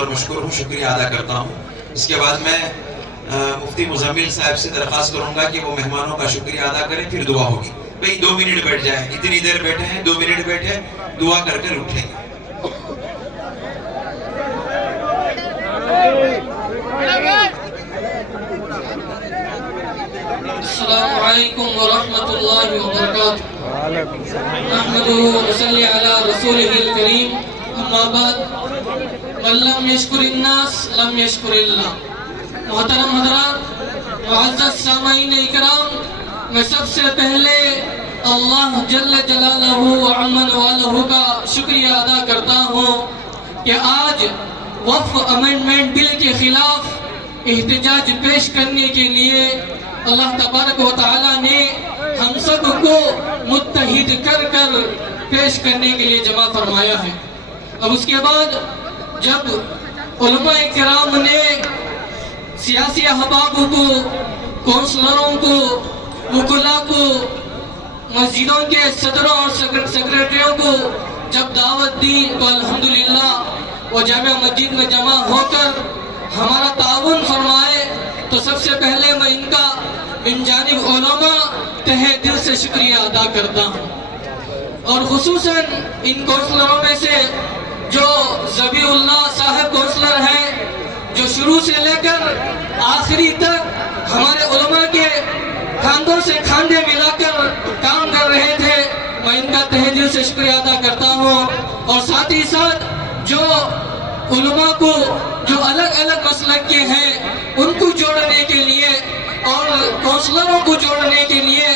اور مشکور ہوں، شکریہ ادا کرتا ہوں۔ اس کے بعد میں مفتی مزمل صاحب سے درخواست کروں گا کہ وہ مہمانوں کا شکریہ ادا کریں، پھر دعا ہوگی۔ بھئی 2 منٹ بیٹھ جائیں، اتنی دیر بیٹھے ہیں، 2 منٹ بیٹھے، دعا کر کر اٹھیں گے۔ السلام علیکم ورحمۃ اللہ وبرکاتہ۔ نحمدہ ونصلی علی رسولہ الکریم، اما بعد، من لم یشکر الناس لم یشکر اللہ۔ محترم حضرات، معزز سامعین اکرام، میں سب سے پہلے اللہ جل جلالہ وعمن والہ کا شکریہ ادا کرتا ہوں کہ آج وقف امینڈمنٹ بل کے خلاف احتجاج پیش کرنے کے لیے اللہ تبارک و تعالیٰ نے ہم سب کو متحد کر کر پیش کرنے کے لیے جمع فرمایا ہے۔ اب اس کے بعد جب علماء کرام نے سیاسی احباب کو، کونسلروں کو، وکلاء کو، مسجدوں کے صدروں اور سیکریٹریوں کو جب دعوت دی تو الحمدللہ وہ جامع مسجد میں جمع ہو کر ہمارا تعاون فرمائے، تو سب سے پہلے میں ان کا من جانب علماء تہہ دل سے شکریہ ادا کرتا ہوں۔ اور خصوصاً ان کونسلروں میں سے جو ذبیح اللہ صاحب کونسلر ہیں، جو شروع سے لے کر آخری تک ہمارے علماء کے کاندھوں سے کاندھے ملا کر کام کر رہے تھے، میں ان کا تہہ دل سے شکریہ ادا کرتا ہوں۔ اور ساتھ ہی ساتھ جو علماء کو جو الگ الگ مسلک کے ہیں ان کو جوڑنے کے لیے، اور کونسلروں کو جوڑنے کے لیے،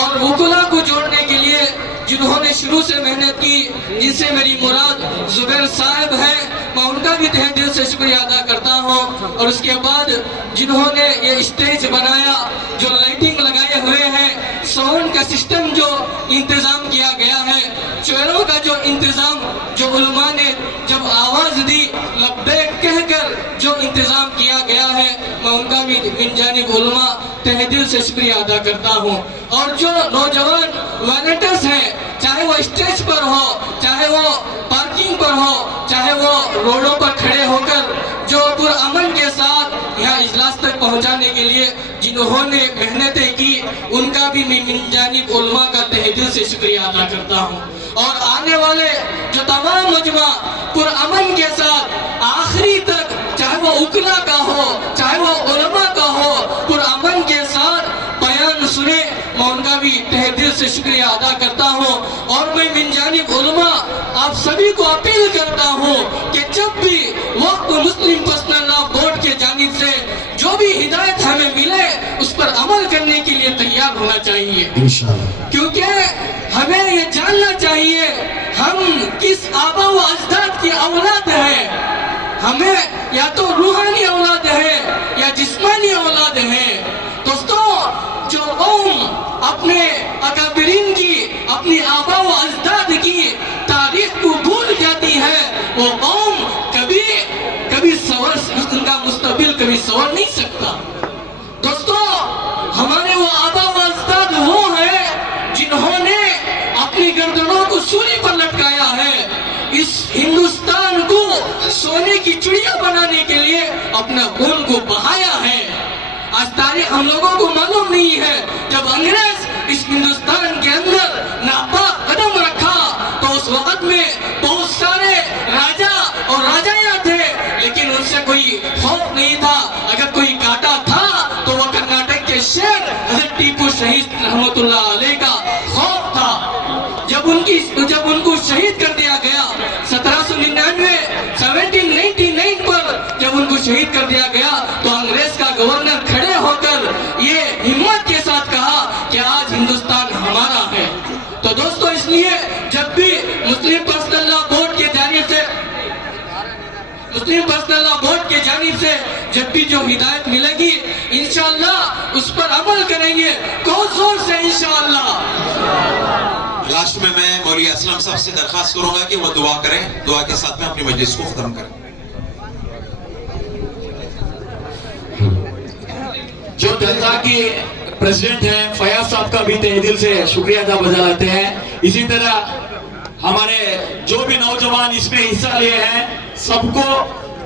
اور وکلاء کو جوڑنے کے لیے جنہوں نے شروع سے محنت کی، جن سے میری مراد زبیر صاحب ہیں، میں ان کا بھی تہہ دل سے شکریہ ادا کرتا ہوں۔ اور اس کے بعد جنہوں نے یہ اسٹیج بنایا، جو لائٹنگ لگائے ہوئے ہیں، ساؤنڈ کا سسٹم جو انتظام کیا گیا ہے، چیئروں کا جو انتظام، جو علماء نے جب آواز دی لبیک کہہ کر جو انتظام کیا گیا ہے، میں ان کا بھی من جانب علماء تہہ دل سے شکریہ ادا کرتا ہوں۔ اور جو نوجوان والنٹیئرز ہیں، چاہے وہ اسٹیج پر ہو، چاہے وہ پارکنگ پر ہو، چاہے وہ روڈوں پر کھڑے ہو کر جو پرامن کے ساتھ یہاں اجلاس تک پہنچانے کے لیے جنہوں نے محنتیں کی، ان کا بھی میں من جانب علماء کا تہہ دل سے شکریہ ادا کرتا ہوں۔ اور آنے والے جو تمام مجمع پرامن کے ساتھ آخری تک، چاہے وہ وکلاء کا ہو، چاہے وہ علماء کا ہو، پرامن کے ساتھ بیان سنے، میں ان کا بھی تہہ دل سے شکریہ ادا کرتا ہوں۔ اور میں من جانب علماء آپ سبھی کو اپیل کرتا ہوں کہ جب بھی وقف مسلم پرسنل لاء بورڈ کے جانب سے جو بھی ہدایت ہمیں ملے اس پر عمل کرنے کے لیے تیار ہونا چاہیے، انشاءاللہ، کیونکہ ہمیں یہ جاننا چاہیے ہم کس آبا و اجداد کی اولاد ہیں۔ ہمیں یا تو روحانی اولاد ہے یا جسمانی اولاد ہے۔ دوستو، جو قوم اپنے اکابرین کی، اپنی آبا و اجداد کی تاریخ کو بھول جاتی ہے، وہ قوم کبھی ان کا مستقبل کبھی سنور نہیں سکتا۔ دوستو، ہمارے وہ آبا و اجداد وہ ہیں جنہوں نے اپنی گردنوں کو سولی پر لٹکایا ہے، اس ہندوستان کو سونے کی چڑیا بنانے کے لیے اپنا خون کو بہایا ہے۔ آج تاریخ ہم لوگوں کو معلوم نہیں ہے، جب انگریز اس ہندوستان کے اندر ناپاک قدم رکھا تو اس وقت میں بہت سارے راجا اور راجائیاں تھے، لیکن ان سے کوئی خوف نہیں تھا۔ اگر کوئی کاٹا تھا تو وہ کرناٹک کے شیر حضرت ٹیپو شہید رحمت اللہ علیہ کا خوف تھا۔ جب ان کو شہید کر دیا گیا 1799 پر جب ان کو شہید کر دیا گیا تو انگریز کا گورنر کھڑے ہو کر یہ ہمت کے ساتھ کہا کہ آج ہندوستان ہمارا ہے۔ تو دوستو، اس لیے جب بھی مسلم پرسنل لاء بورڈ کے جانب سے جب بھی جو ہدایت ملے گی انشاءاللہ اس پر عمل کریں گے، بہت زور سے انشاءاللہ۔ لاسٹ میں مولوی اسلم صاحب سے درخواست کروں گا کہ وہ دعا کریں، دعا کے ساتھ میں اپنی مجلس کو ختم کریں۔ جو دلتا کی پریزیڈنٹ ہیں فیاض صاحب کا بھی تہہ دل سے شکریہ ادا بجاتے ہیں۔ اسی طرح ہمارے جو بھی نوجوان اس میں حصہ لیے ہیں سب کو